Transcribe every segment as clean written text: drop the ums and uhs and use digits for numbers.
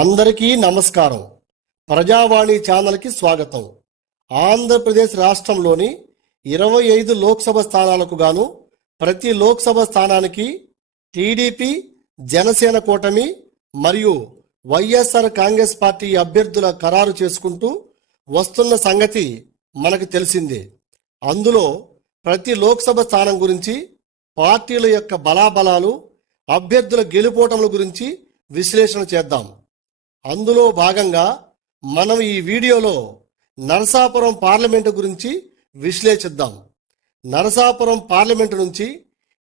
అందరికీ నమస్కారం. ప్రజావాణి ఛానల్కి స్వాగతం. ఆంధ్రప్రదేశ్ రాష్ట్రంలోని 25 లోక్సభ స్థానాలకు గాను ప్రతి లోక్సభ స్థానానికి టీడీపీ, జనసేన కూటమి మరియు వైఎస్ఆర్ కాంగ్రెస్ పార్టీ అభ్యర్థుల ఖరారు చేసుకుంటూ వస్తున్న సంగతి మనకు తెలిసిందే. అందులో ప్రతి లోక్సభ స్థానం గురించి, పార్టీల యొక్క బలాబలాలు, అభ్యర్థుల గెలుపోటముల గురించి విశ్లేషణ చేద్దాం. అందులో భాగంగా మనం ఈ వీడియోలో నరసాపురం పార్లమెంటు గురించి విశ్లేషిద్దాం. నరసాపురం పార్లమెంటు నుంచి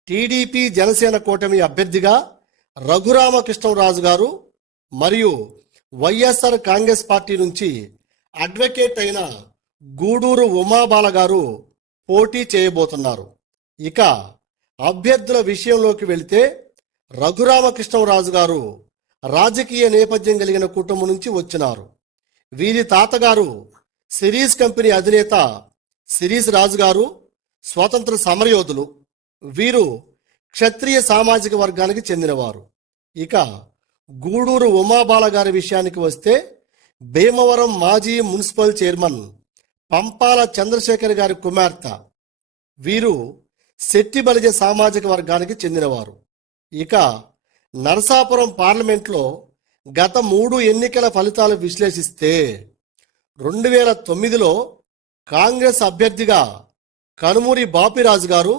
టీడీపీ, జనసేన కూటమి అభ్యర్థిగా రఘురామకృష్ణరాజు గారు మరియు వైఎస్ఆర్ కాంగ్రెస్ పార్టీ నుంచి అడ్వకేట్ అయిన గూడూరు ఉమాబాల గారు పోటీ చేయబోతున్నారు. ఇక అభ్యర్థుల విషయంలోకి వెళితే రఘురామకృష్ణరాజు గారు రాజకీయ నేపథ్యం కలిగిన కుటుంబం నుంచి వచ్చినారు. వీరి తాతగారు సిరీస్ కంపెనీ అధినేత సిరీస్ రాజు గారు స్వాతంత్ర సమరయోధులు. వీరు క్షత్రియ సామాజిక వర్గానికి చెందినవారు. ఇక గూడూరు ఉమాబాల గారి విషయానికి వస్తే భీమవరం మాజీ మున్సిపల్ చైర్మన్ పంపాల చంద్రశేఖర్ గారి కుమార్తె. వీరు శెట్టి బలిజ సామాజిక వర్గానికి చెందినవారు. ఇక నరసాపురం పార్లమెంట్లో గత 3 ఎన్నికల ఫలితాలు విశ్లేషిస్తే 2009లో కాంగ్రెస్ అభ్యర్థిగా కనుమూరి బాపిరాజు గారు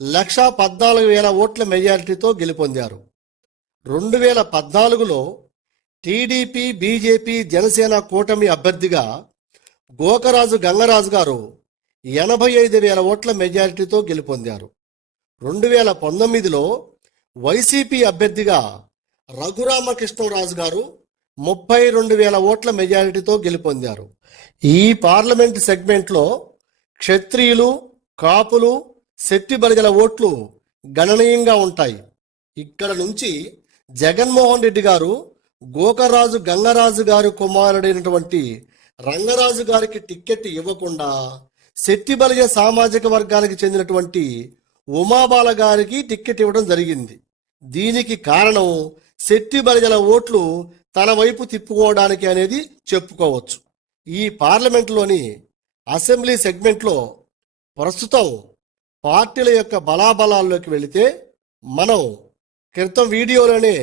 1,14,000 ఓట్ల మెజారిటీతో గెలుపొందారు. 2014లో టీడీపీ, బీజేపీ, జనసేన కూటమి అభ్యర్థిగా గోకరాజు గంగరాజు గారు 85,000 ఓట్ల మెజారిటీతో గెలుపొందారు. 2019లో వైసీపీ అభ్యర్థిగా రఘురామకృష్ణరాజు గారు 32,000 ఓట్ల మెజారిటీతో గెలుపొందారు. ఈ పార్లమెంట్ సెగ్మెంట్లో క్షత్రియులు, కాపులు, శెట్టి బలిజల ఓట్లు గణనీయంగా ఉంటాయి. ఇక్కడ నుంచి జగన్మోహన్ రెడ్డి గారు గోకరాజు గంగరాజు గారి కుమారుడైనటువంటి రంగరాజు గారికి టిక్కెట్ ఇవ్వకుండా శెట్టి బలిజ సామాజిక వర్గానికి చెందినటువంటి ఉమాబాల గారికి టిక్కెట్ ఇవ్వడం జరిగింది. దీనికి కారణం శెట్టి బలిజల ఓట్లు తన వైపు తిప్పుకోవడానికి అనేది చెప్పుకోవచ్చు. ఈ పార్లమెంటులోని అసెంబ్లీ సెగ్మెంట్లో ప్రస్తుతం పార్టీల యొక్క బలాబలాల్లోకి వెళితే మనం క్రితం వీడియోలోనే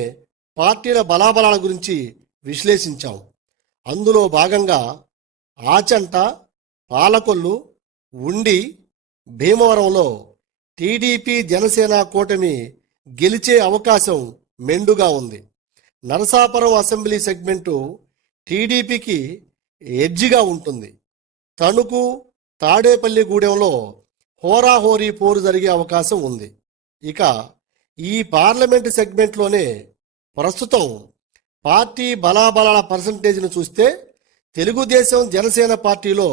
పార్టీల బలాబలాల గురించి విశ్లేషించాం. అందులో భాగంగా ఆచంట, పాలకొల్లు, ఉండి, భీమవరంలో టీడీపీ, జనసేన కూటమి గెలిచే అవకాశం మెండుగా ఉంది. నరసాపురం అసెంబ్లీ సెగ్మెంటు టీడీపీకి ఎడ్జిగా ఉంటుంది. తణుకు, తాడేపల్లిగూడెంలో హోరాహోరీ పోరు జరిగే అవకాశం ఉంది. ఇక ఈ పార్లమెంటు సెగ్మెంట్లోనే ప్రస్తుతం పార్టీ బలాబలాల పర్సంటేజ్ను చూస్తే తెలుగుదేశం, జనసేన పార్టీలో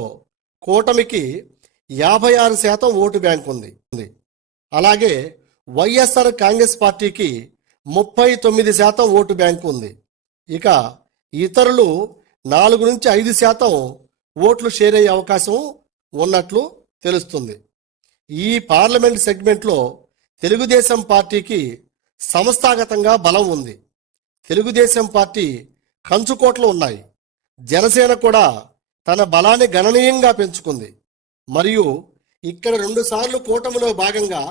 కూటమికి 56% ఓటు బ్యాంక్ ఉంది. అలాగే వైఎస్ఆర్ కాంగ్రెస్ పార్టీకి 39% ఓటు బ్యాంకు ఉంది. ఇక ఇతరులు 4 నుంచి 5% ఓట్లు షేర్ అయ్యే అవకాశం ఉన్నట్లు తెలుస్తుంది. ఈ పార్లమెంట్ సెగ్మెంట్లో తెలుగుదేశం పార్టీకి సంస్థాగతంగా బలం ఉంది. తెలుగుదేశం పార్టీ కంచుకోట్లు ఉన్నాయి. జనసేన కూడా తన బలాన్ని గణనీయంగా పెంచుకుంది. మరియు ఇక్కడ 2 సార్లు కూటమిలో భాగంగా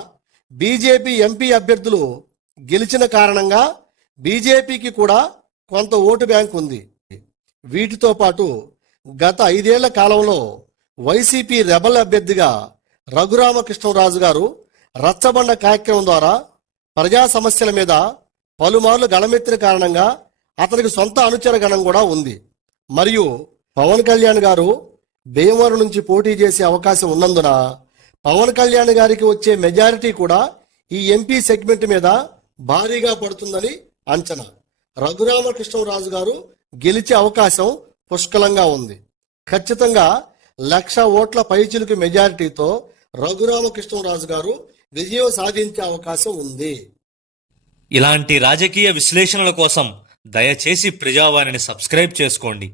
బీజేపీ ఎంపీ అభ్యర్థులు గెలిచిన కారణంగా బీజేపీకి కూడా కొంత ఓటు బ్యాంక్ ఉంది. వీటితో పాటు గత 5 ఏళ్ల కాలంలో వైసీపీ రెబల్ అభ్యర్థిగా రఘురామకృష్ణరాజు గారు రచ్చబండ కార్యక్రమం ద్వారా ప్రజా సమస్యల మీద పలుమార్లు గళమెత్తిన కారణంగా అతనికి సొంత అనుచర గణం కూడా ఉంది. మరియు పవన్ కళ్యాణ్ గారు భీమవరం నుంచి పోటీ చేసే అవకాశం ఉన్నందున పవన్ కళ్యాణ్ గారికి వచ్చే మెజారిటీ కూడా ఈ ఎంపీ సెగ్మెంట్ మీద భారీగా పడుతుందని అంచనా. రఘురామకృష్ణరాజు గారు గెలిచే అవకాశం పుష్కలంగా ఉంది. ఖచ్చితంగా 1,00,000 ఓట్ల పైచిలుకు మెజారిటీతో రఘురామకృష్ణరాజు గారు విజయం సాధించే అవకాశం ఉంది. ఇలాంటి రాజకీయ విశ్లేషణల కోసం దయచేసి ప్రజావాణిని సబ్స్క్రైబ్ చేసుకోండి.